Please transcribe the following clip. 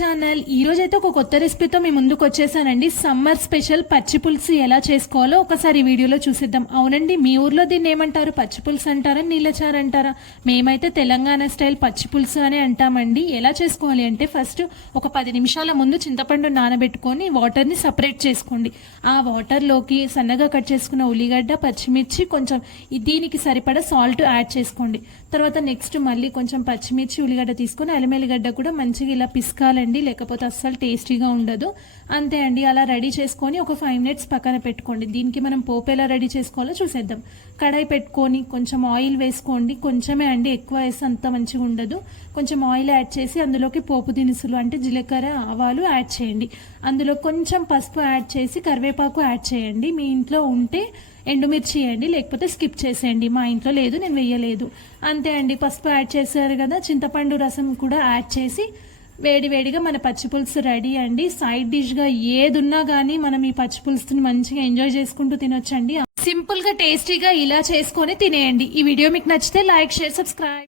Channel. ఈ రోజు అయితే ఒక కొత్త రెసిపీతో మీ ముందుకు వచ్చేసానండి. సమ్మర్ స్పెషల్ పచ్చి పులుసు ఎలా చేసుకోవాలో ఒకసారి ఈ వీడియోలో చూసిద్దాం. అవునండి, మీ ఊర్లో దీన్ని ఏమంటారు? పచ్చి పులుసు అంటారా, నీళ్ళచారు అంటారా? మేమైతే తెలంగాణ స్టైల్ పచ్చి పులుసు అని అంటామండి. ఎలా చేసుకోవాలి అంటే ఫస్ట్ ఒక 10 నిమిషాల ముందు చింతపండు నానబెట్టుకొని వాటర్ని సపరేట్ చేసుకోండి. ఆ వాటర్లోకి సన్నగా కట్ చేసుకున్న ఉల్లిగడ్డ, పచ్చిమిర్చి, కొంచెం దీనికి సరిపడా సాల్ట్ యాడ్ చేసుకోండి. తర్వాత నెక్స్ట్ మళ్ళీ కొంచెం పచ్చిమిర్చి, ఉల్లిగడ్డ తీసుకొని అల్లం ఎల్లిగడ్డ కూడా మంచిగా ఇలా పిసకాలండి, లేకపోతే అస్సలు టేస్టీగా ఉండదు. అంతే అండి, అలా రెడీ చేసుకొని ఒక 5 మినిట్స్ పక్కన పెట్టుకోండి. దీనికి మనం పోపు ఎలా రెడీ చేసుకోవాలో చూసేద్దాం. కడాయి పెట్టుకొని కొంచెం ఆయిల్ వేసుకోండి. కొంచెమే అండి, ఎక్కువ వేస్తే అంత మంచిగా ఉండదు. కొంచెం ఆయిల్ యాడ్ చేసి అందులోకి పోపు దినుసులు అంటే జీలకర్ర, ఆవాలు యాడ్ చేయండి. అందులో కొంచెం పసుపు యాడ్ చేసి కరివేపాకు యాడ్ చేయండి. మీ ఇంట్లో ఉంటే ఎండుమిర్చి వేయండి, లేకపోతే స్కిప్ చేసేయండి. మా ఇంట్లో లేదు, నేను వేయలేదు. అంతే అండి, పసుపు యాడ్ చేశారు కదా, చింతపండు రసం కూడా యాడ్ చేసి వేడివేడిగా మన పచ్చి పులుసు రెడీ అండి. సైడ్ డిష్గా ఏదున్నా కానీ మనం ఈ పచ్చి పులుసుని మంచిగా ఎంజాయ్ చేసుకుంటూ తినొచ్చండి. సింపుల్గా టేస్టీగా ఇలా చేసుకొని తినేయండి. ఈ వీడియో మీకు నచ్చితే లైక్, షేర్, సబ్స్క్రైబ్.